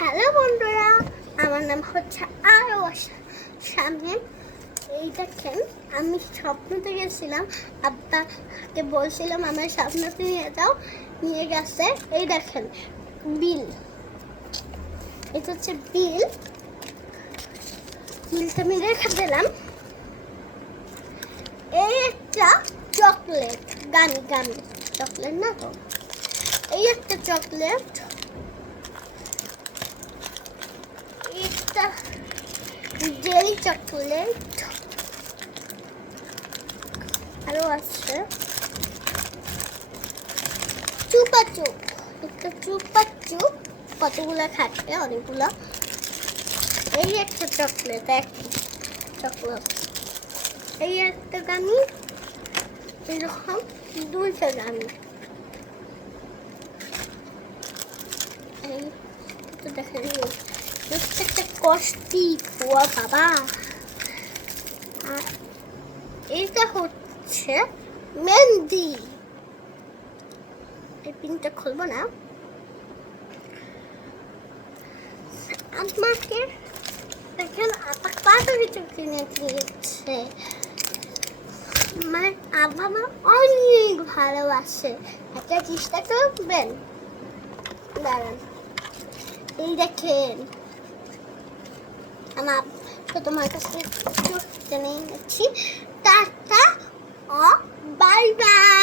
Hello বন্ধুরা, আমার নাম হচ্ছে আরও সামনে। এই দেখেন, আমি স্বপ্নতে গেছিলাম, আব্বাকে বলছিলাম আমার স্বপ্নতে নিয়ে যাও, নিয়ে গেছে। এই দেখেন বিল, এটা হচ্ছে বিলটা আমি রেখে দিলাম। এই একটা চকলেট, গামি চকলেট না তো, এই একটা চকলেট, একটা জেলি চকলেট, আরো আছে চুপাচুপ, একটা চুপাচুপ, কতগুলা থাকে, অনেকগুলো। এই একটা চকলেট, এই একটা গামি, এরকম দুইটা গামি। এই তো দেখেন, একটা কষ্টি খোয়া বাবা। আর এইটা হচ্ছে মেহেন্দি। এই পিনটা খুলবো না। আমাকে দেখেন আপা কত কিছু কিনে দিয়েছে, মানে আব্বা আমার অনেক ভালোবাসে। একটা চেষ্টা করবেন, দাঁড়ান। এই দেখেন, আমার তো তোমার কাছে জেনে নিচ্ছি। টাটা ও বাই বাই।